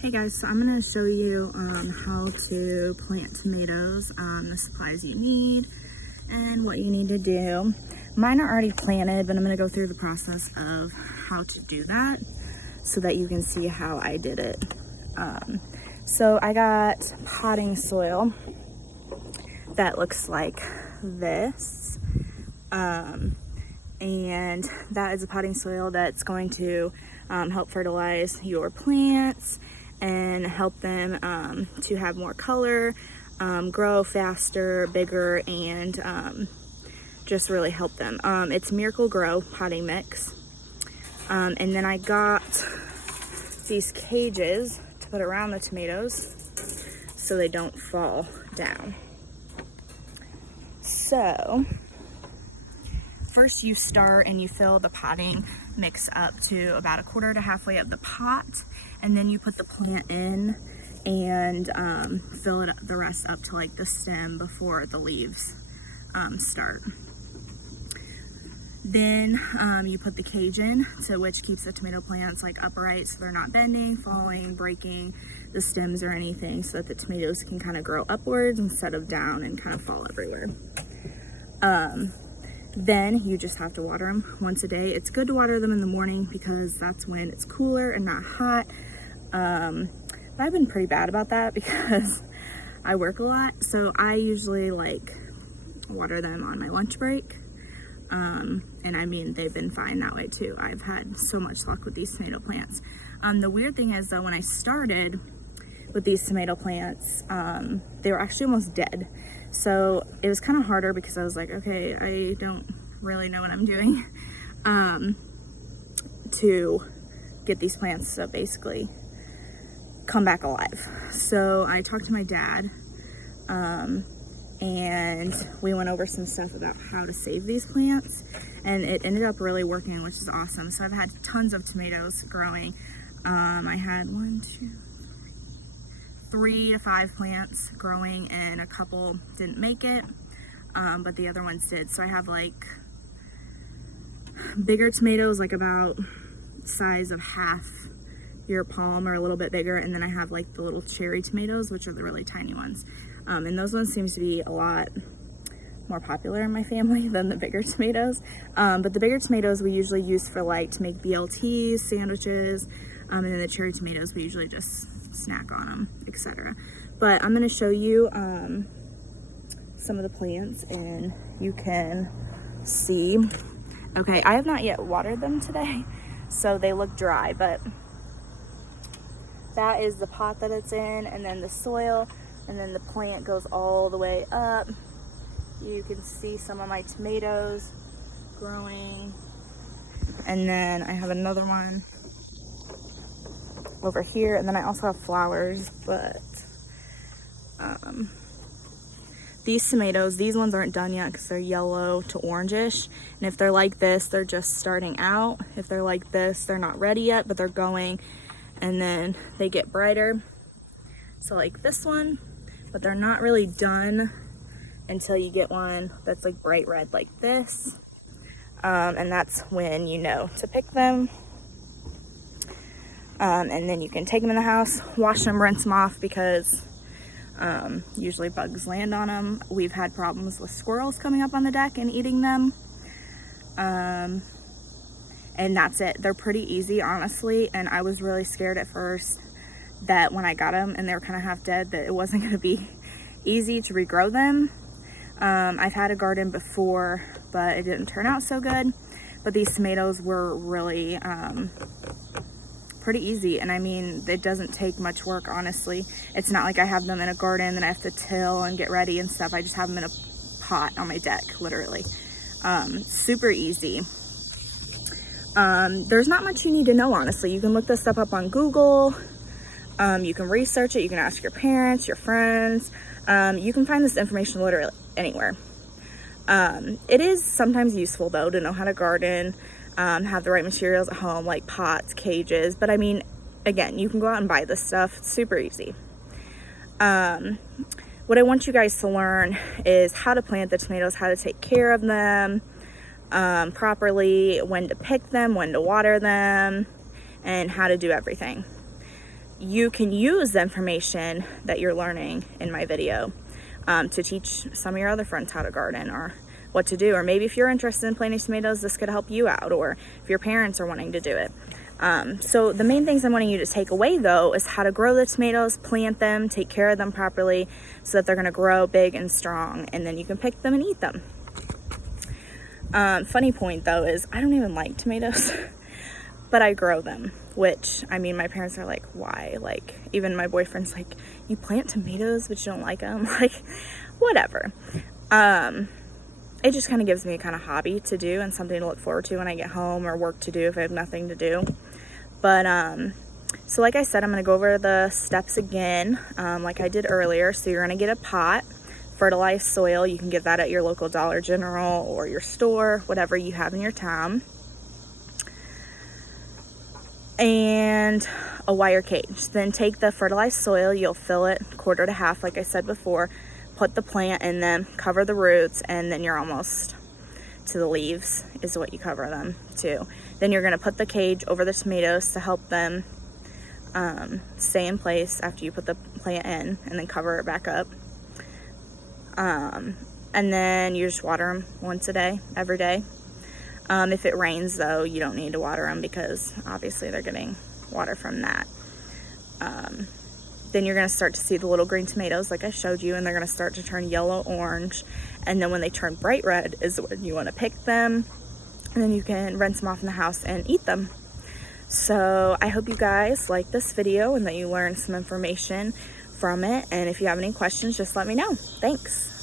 Hey guys, so I'm going to show you how to plant tomatoes, the supplies you need, and what you need to do. Mine are already planted, but I'm going to go through the process of how to do that so that you can see how I did it. So I got potting soil that looks like this, and that is a potting soil that's going to help fertilize your plants and help them to have more color, grow faster, bigger, and just really help them. It's Miracle-Gro potting mix. And then I got these cages to put around the tomatoes so they don't fall down. So first you start and you fill the potting mix up to about 1/4 to halfway up the pot, and then you put the plant in and fill it the rest up to like the stem before the leaves start. Then you put the cage in, so which keeps the tomato plants like upright so they're not bending, falling, breaking the stems or anything, so that the tomatoes can kind of grow upwards instead of down and kind of fall everywhere. Then you just have to water them once a day. It's good to water them in the morning because that's when it's cooler and not hot. But I've been pretty bad about that because I work a lot. So I usually like water them on my lunch break. And I mean, they've been fine that way too. I've had so much luck with these tomato plants. The weird thing is though, when I started with these tomato plants, they were actually almost dead. So it was kind of harder because I was like, okay, I don't really know what I'm doing to get these plants to basically come back alive. So I talked to my dad and we went over some stuff about how to save these plants, and it ended up really working, which is awesome. So I've had tons of tomatoes growing. I had 3 to 5 plants growing, and a couple didn't make it, but the other ones did. So I have like bigger tomatoes, like about size of half your palm or a little bit bigger, and then I have like the little cherry tomatoes, which are the really tiny ones, and those ones seems to be a lot more popular in my family than the bigger tomatoes. But the bigger tomatoes we usually use for like to make BLTs, sandwiches, and then the cherry tomatoes we usually just snack on them, etc. But I'm going to show you some of the plants and you can see. Okay, I have not yet watered them today, so they look dry, but that is the pot that it's in, and then the soil, and then the plant goes all the way up. You can see some of my tomatoes growing, and then I have another one over here, and then I also have flowers. But these tomatoes, these ones aren't done yet because they're yellow to orangish, and if they're like this, they're just starting out. If they're like this, they're not ready yet, but they're going, and then they get brighter, so like this one, but they're not really done until you get one that's like bright red like this, and that's when you know to pick them. And then you can take them in the house, wash them, rinse them off, because usually bugs land on them. We've had problems with squirrels coming up on the deck and eating them. And that's it. They're pretty easy, honestly. And I was really scared at first that when I got them and they were kind of half dead, that it wasn't going to be easy to regrow them. I've had a garden before, but it didn't turn out so good. But these tomatoes were really pretty easy, and I mean, it doesn't take much work, honestly. It's not like I have them in a garden that I have to till and get ready and stuff. I just have them in a pot on my deck, literally. Super easy. There's not much you need to know, honestly. You can look this stuff up on Google. You can research it. You can ask your parents, your friends. You can find this information literally anywhere. It is sometimes useful though to know how to garden, have the right materials at home, like pots, cages. But I mean, again, you can go out and buy this stuff. It's super easy. What I want you guys to learn is how to plant the tomatoes, how to take care of them properly, when to pick them, when to water them, and how to do everything. you can use the information that you're learning in my video to teach some of your other friends how to garden or what to do. Or maybe if you're interested in planting tomatoes, this could help you out, or if your parents are wanting to do it. So the main things I'm wanting you to take away though is how to grow the tomatoes, plant them, take care of them properly so that they're going to grow big and strong, and then you can pick them and eat them. Funny point though is I don't even like tomatoes, but I grow them, which, I mean, my parents are like, why? Like, even my boyfriend's like, you plant tomatoes but you don't like them? Like, whatever. It just kind of gives me a kind of hobby to do and something to look forward to when I get home, or work to do if I have nothing to do. But so like I said, I'm going to go over the steps again, like I did earlier. So you're going to get a pot, fertilized soil. You can get that at your local Dollar General or your store, whatever you have in your town. And a wire cage. Then take the fertilized soil, you'll fill it quarter to half like I said before, put the plant in them, cover the roots, and then you're almost to the leaves is what you cover them to. Then you're going to put the cage over the tomatoes to help them stay in place after you put the plant in, and then cover it back up. And then you just water them once a day, every day. If it rains though, you don't need to water them because obviously they're getting water from that. Then you're going to start to see the little green tomatoes like I showed you, and they're going to start to turn yellow, orange, and then when they turn bright red is when you want to pick them, and then you can rinse them off in the house and eat them. So I hope you guys like this video and that you learned some information from it, and if you have any questions, just let me know. Thanks.